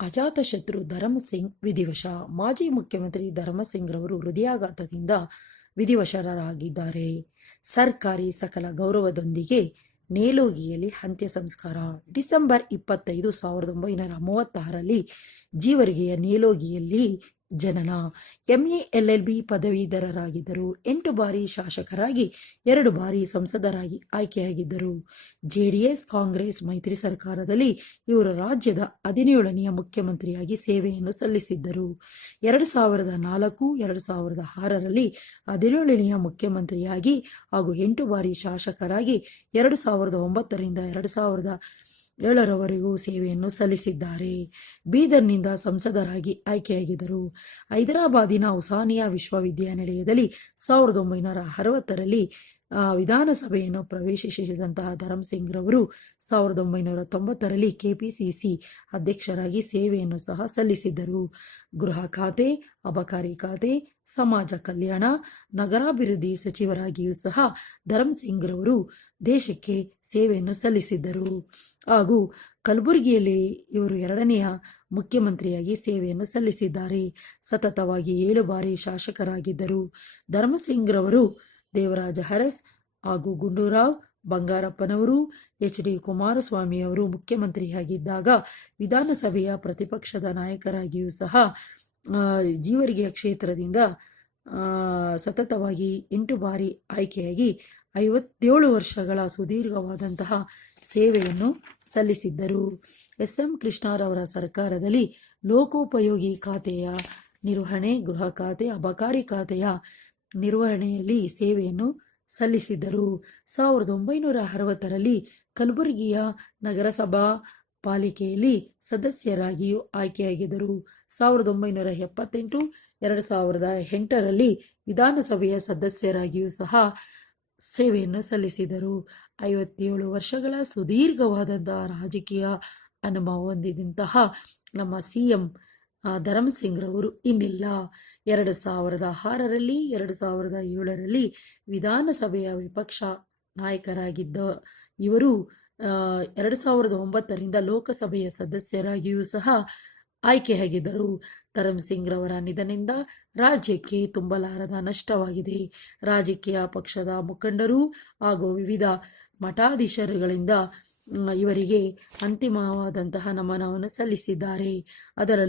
ಅಜಾತಶತ್ರು ಧರಮ್ ಸಿಂಗ್ ವಿಧಿವಶ. ಮಾಜಿ ಮುಖ್ಯಮಂತ್ರಿ ಧರಮ್ ಸಿಂಗ್ ರವರು ಹೃದಯಾಘಾತದಿಂದ ವಿಧಿವಶರಾಗಿದ್ದಾರೆ. ಸರ್ಕಾರಿ ಸಕಲ ಗೌರವದೊಂದಿಗೆ ನೇಲೋಗಿಯಲ್ಲಿ ಅಂತ್ಯ ಸಂಸ್ಕಾರ. ಡಿಸೆಂಬರ್ 25, 1936ರಲ್ಲಿ ಜೀವರ್ಗಿಯ ನೇಲೋಗಿಯಲ್ಲಿ ಜನನ. MA LLB ಪದವೀಧರರಾಗಿದ್ದರು. 8 ಬಾರಿ ಶಾಸಕರಾಗಿ 2 ಬಾರಿ ಸಂಸದರಾಗಿ ಆಯ್ಕೆಯಾಗಿದ್ದರು. JDS ಕಾಂಗ್ರೆಸ್ ಮೈತ್ರಿ ಸರ್ಕಾರದಲ್ಲಿ ಇವರು ರಾಜ್ಯದ 17ನೆಯ ಮುಖ್ಯಮಂತ್ರಿಯಾಗಿ ಸೇವೆಯನ್ನು ಸಲ್ಲಿಸಿದ್ದರು. 2004, 2006ರಲ್ಲಿ 17ನೆಯ ಮುಖ್ಯಮಂತ್ರಿಯಾಗಿ ಹಾಗೂ 8 ಬಾರಿ ಶಾಸಕರಾಗಿ 2009ರಿಂದ 2007ರವರೆಗೂ ಸೇವೆಯನ್ನು ಸಲ್ಲಿಸಿದ್ದಾರೆ. ಬೀದರ್ನಿಂದ ಸಂಸದರಾಗಿ ಆಯ್ಕೆಯಾಗಿದ್ದರು. ಹೈದರಾಬಾದಿನ ಉಸ್ಮಾನಿಯಾ ವಿಶ್ವವಿದ್ಯಾನಿಲಯದಲ್ಲಿ 1960ರಲ್ಲಿ ವಿಧಾನಸಭೆಯನ್ನು ಪ್ರವೇಶಿಸಿದಂತಹ ಧರಮ್ ಸಿಂಗ್ ರವರು 1990ರಲ್ಲಿ KPCC ಅಧ್ಯಕ್ಷರಾಗಿ ಸೇವೆಯನ್ನು ಸಹ ಸಲ್ಲಿಸಿದ್ದರು. ಗೃಹ ಖಾತೆ, ಅಬಕಾರಿ ಖಾತೆ, ಸಮಾಜ ಕಲ್ಯಾಣ, ನಗರಾಭಿವೃದ್ಧಿ ಸಚಿವರಾಗಿಯೂ ಸಹ ಧರಮ್ ಸಿಂಗ್ ರವರು ದೇಶಕ್ಕೆ ಸೇವೆಯನ್ನು ಸಲ್ಲಿಸಿದ್ದರು. ಹಾಗೂ ಕಲಬುರಗಿಯಲ್ಲಿ ಇವರು 2ನೆಯ ಮುಖ್ಯಮಂತ್ರಿಯಾಗಿ ಸೇವೆಯನ್ನು ಸಲ್ಲಿಸಿದ್ದಾರೆ. ಸತತವಾಗಿ 7 ಬಾರಿ ಶಾಸಕರಾಗಿದ್ದರು. ಧರಮ್ ಸಿಂಗ್ ರವರು ದೇವರಾಜ ಅರಸ್ ಹಾಗೂ ಗುಂಡೂರಾವ್ ಬಂಗಾರಪ್ಪನವರು, HD ಕುಮಾರಸ್ವಾಮಿಯವರು ಮುಖ್ಯಮಂತ್ರಿಯಾಗಿದ್ದಾಗ ವಿಧಾನಸಭೆಯ ಪ್ರತಿಪಕ್ಷದ ನಾಯಕರಾಗಿಯೂ ಸಹ ಜೀವರ್ಗಿಯ ಕ್ಷೇತ್ರದಿಂದ ಸತತವಾಗಿ 8 ಬಾರಿ ಆಯ್ಕೆಯಾಗಿ 57 ವರ್ಷಗಳ ಸುದೀರ್ಘವಾದಂತಹ ಸೇವೆಯನ್ನು ಸಲ್ಲಿಸಿದ್ದರು. SM ಕೃಷ್ಣರವರ ಸರ್ಕಾರದಲ್ಲಿ ಲೋಕೋಪಯೋಗಿ ಖಾತೆಯ ನಿರ್ವಹಣೆ, ಗೃಹ ಖಾತೆ, ಅಬಕಾರಿ ಖಾತೆಯ ನಿರ್ವಹಣೆಯಲ್ಲಿ ಸೇವೆಯನ್ನು ಸಲ್ಲಿಸಿದ್ದರು. 1960ರಲ್ಲಿ ಕಲಬುರಗಿಯ ನಗರಸಭಾ ಪಾಲಿಕೆಯಲ್ಲಿ ಸದಸ್ಯರಾಗಿಯೂ ಆಯ್ಕೆಯಾಗಿದ್ದರು. 1978, 2008ರಲ್ಲಿ ವಿಧಾನಸಭೆಯ ಸದಸ್ಯರಾಗಿಯೂ ಸಹ ಸೇವೆಯನ್ನು ಸಲ್ಲಿಸಿದರು. 57 ವರ್ಷಗಳ ಸುದೀರ್ಘವಾದಂತಹ ರಾಜಕೀಯ ಅನುಭವ ಹೊಂದಿದಂತಹ ನಮ್ಮ CM ಧರಮ್ ಸಿಂಗ್ ರವರು ಇನ್ನಿಲ್ಲ. 2006ರಲ್ಲಿ 2007ರಲ್ಲಿ ವಿಧಾನಸಭೆಯ ವಿಪಕ್ಷ ನಾಯಕರಾಗಿದ್ದ ಇವರು 2009ರಿಂದ ಲೋಕಸಭೆಯ ಸದಸ್ಯರಾಗಿಯೂ ಸಹ ಆಯ್ಕೆಯಾಗಿದ್ದರು. ಧರಮ್ ಸಿಂಗ್ ರವರ ನಿಧನದಿಂದ ರಾಜ್ಯಕ್ಕೆ ತುಂಬಲಾರದ ನಷ್ಟವಾಗಿದೆ. ರಾಜಕೀಯ ಪಕ್ಷದ ಮುಖಂಡರು ಹಾಗೂ ವಿವಿಧ ಮಠಾಧೀಶರುಗಳಿಂದ ಇವರಿಗೆ ಅಂತಿಮವಾದಂತಹ ನಮನವನ್ನು ಸಲ್ಲಿಸಿದ್ದಾರೆ. ಅದರಲ್ಲಿ